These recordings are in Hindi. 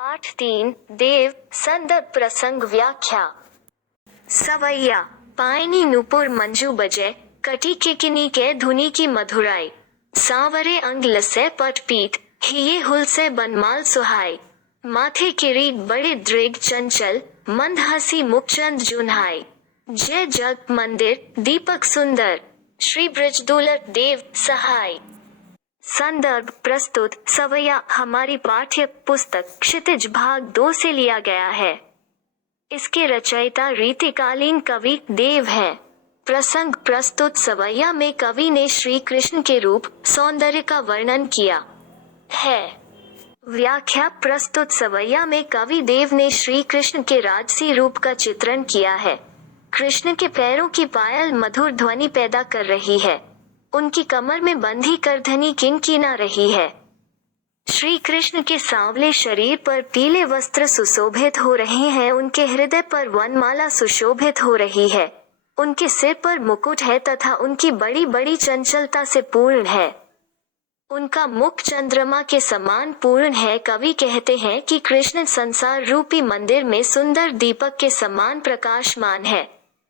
पाठ 3 देव संदर्भ प्रसंग व्याख्या। सवैया पायनी नुपुर मंजू बजे कटी किकिनी के धुनी की मधुराई सांवरे अंग लसे पटपीत हिये हुल से बनमाल सुहाई माथे किरीट बड़े दृग चंचल मंद हसी मुखचंद जुन्हाई जय जग मंदिर दीपक सुंदर श्री ब्रजदुलर देव सहाय। संदर्भ प्रस्तुत सवैया हमारी पाठ्य पुस्तक क्षितिज भाग 2 से लिया गया है। इसके रचयिता रीतिकालीन कवि देव हैं। प्रसंग प्रस्तुत सवैया में कवि ने श्री कृष्ण के रूप सौंदर्य का वर्णन किया है। व्याख्या प्रस्तुत सवैया में कवि देव ने श्री कृष्ण के राजसी रूप का चित्रण किया है। कृष्ण के पैरों की पायल मधुर ध्वनि पैदा कर रही है। उनकी कमर में बंधी करधनी किनकिना रही है। श्री कृष्ण के सांवले शरीर पर पीले वस्त्र सुशोभित हो रहे हैं। उनके हृदय पर वनमाला सुशोभित हो रही है। उनके सिर पर मुकुट है तथा उनकी बड़ी बड़ी चंचलता से पूर्ण है। उनका मुख चंद्रमा के समान पूर्ण है। कवि कहते हैं कि कृष्ण संसार रूपी मंदिर में सुंदर दीपक के समान प्रकाशमान है।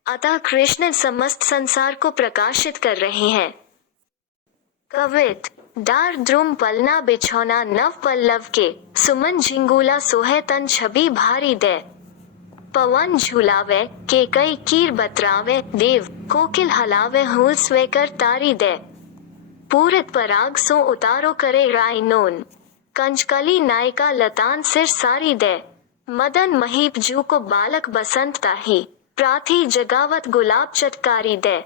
अतः कृष्ण समस्त संसार को प्रकाशित कर रहे हैं। कवित डार द्रुम पलना बिछौना नव पल्लव के सुमन झिंगूला सोहे तन छवि भारी दे पवन झुलावे के कई कीर बतरावे देव कोकिल हलावे हुल स्वेकर तारी दे पूरत पराग सो उतारो करे राय नोन कंचकली नायिका लतान सिर सारी दे मदन महीप जू को बालक बसंत ताही प्राथी जगावत गुलाब चटकारी दे।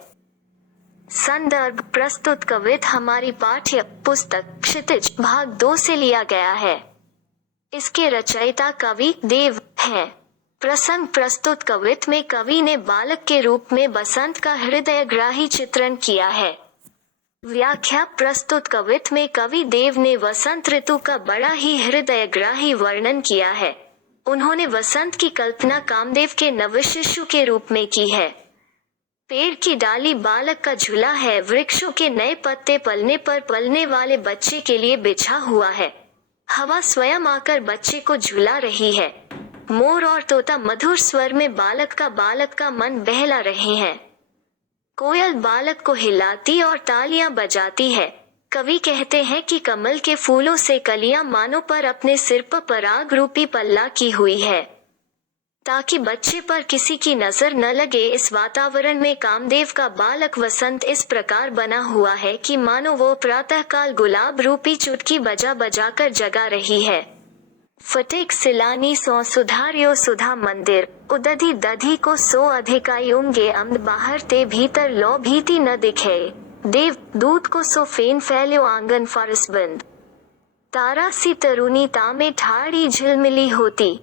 संदर्भ प्रस्तुत कवित हमारी पाठ्य पुस्तक क्षितिज भाग 2 से लिया गया है। इसके रचयिता कवि देव हैं। प्रसंग प्रस्तुत कवित में कवि ने बालक के रूप में बसंत का हृदयग्राही चित्रण किया है। व्याख्या प्रस्तुत कवित में कवि देव ने वसंत ऋतु का बड़ा ही हृदयग्राही वर्णन किया है। उन्होंने वसंत की कल्पना कामदेव के नवशिशु के रूप में की है। पेड़ की डाली बालक का झूला है। वृक्षों के नए पत्ते पलने पर पलने वाले बच्चे के लिए बिछा हुआ है। हवा स्वयं आकर बच्चे को झूला रही है। मोर और तोता मधुर स्वर में बालक का मन बहला रहे हैं। कोयल बालक को हिलाती और तालियां बजाती है। कवि कहते हैं कि कमल के फूलों से कलियां मानो पर अपने सिर पर पराग रूपी पल्ला की हुई है ताकि बच्चे पर किसी की नजर न लगे। इस वातावरण में कामदेव का बालक वसंत इस प्रकार बना हुआ है कि मानो वो प्रातःकाल गुलाब रूपी चुटकी बजा बजा कर जगा रही है। फटिक सिलानी सो सुधार्यो सुधा मंदिर उदधि दधि को सो अधिकायुंगे अम्द बाहर ते भीतर लो भीति न दिखे देव दूध को सो फेन फैल्यो आंगन फरसबंद तारा सी तरुणी तामे ठाड़ी झिलमिली होती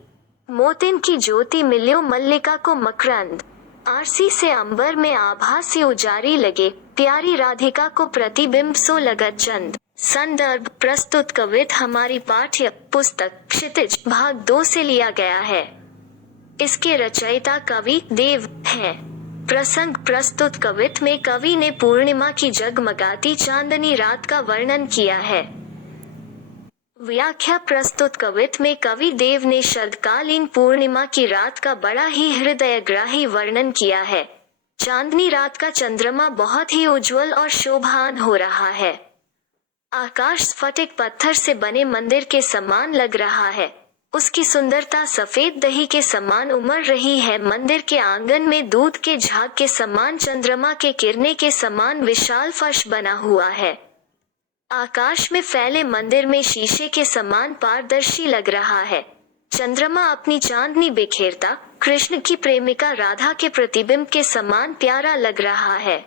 मोतिन की ज्योति मिल्यो मल्लिका को मकरंद आरसी से अंबर में आभासी उजारी लगे प्यारी राधिका को प्रतिबिंब सो लगत चंद। संदर्भ प्रस्तुत कवित हमारी पाठ्य पुस्तक क्षितिज भाग 2 से लिया गया है। इसके रचयिता कवि देव हैं। प्रसंग प्रस्तुत कवित में कवि ने पूर्णिमा की जगमगाती चांदनी रात का वर्णन किया है। व्याख्या प्रस्तुत कवित में कवि देव ने शरदकालीन पूर्णिमा की रात का बड़ा ही हृदयग्राही वर्णन किया है। चांदनी रात का चंद्रमा बहुत ही उज्जवल और शोभान हो रहा है। आकाश स्फटिक पत्थर से बने मंदिर के समान लग रहा है। उसकी सुंदरता सफेद दही के समान उमड़ रही है। मंदिर के आंगन में दूध के झाग के समान चंद्रमा के किरने के समान विशाल फर्श बना हुआ है। आकाश में फैले मंदिर में शीशे के समान पारदर्शी लग रहा है। चंद्रमा अपनी चांदनी बिखेरता कृष्ण की प्रेमिका राधा के प्रतिबिंब के समान प्यारा लग रहा है।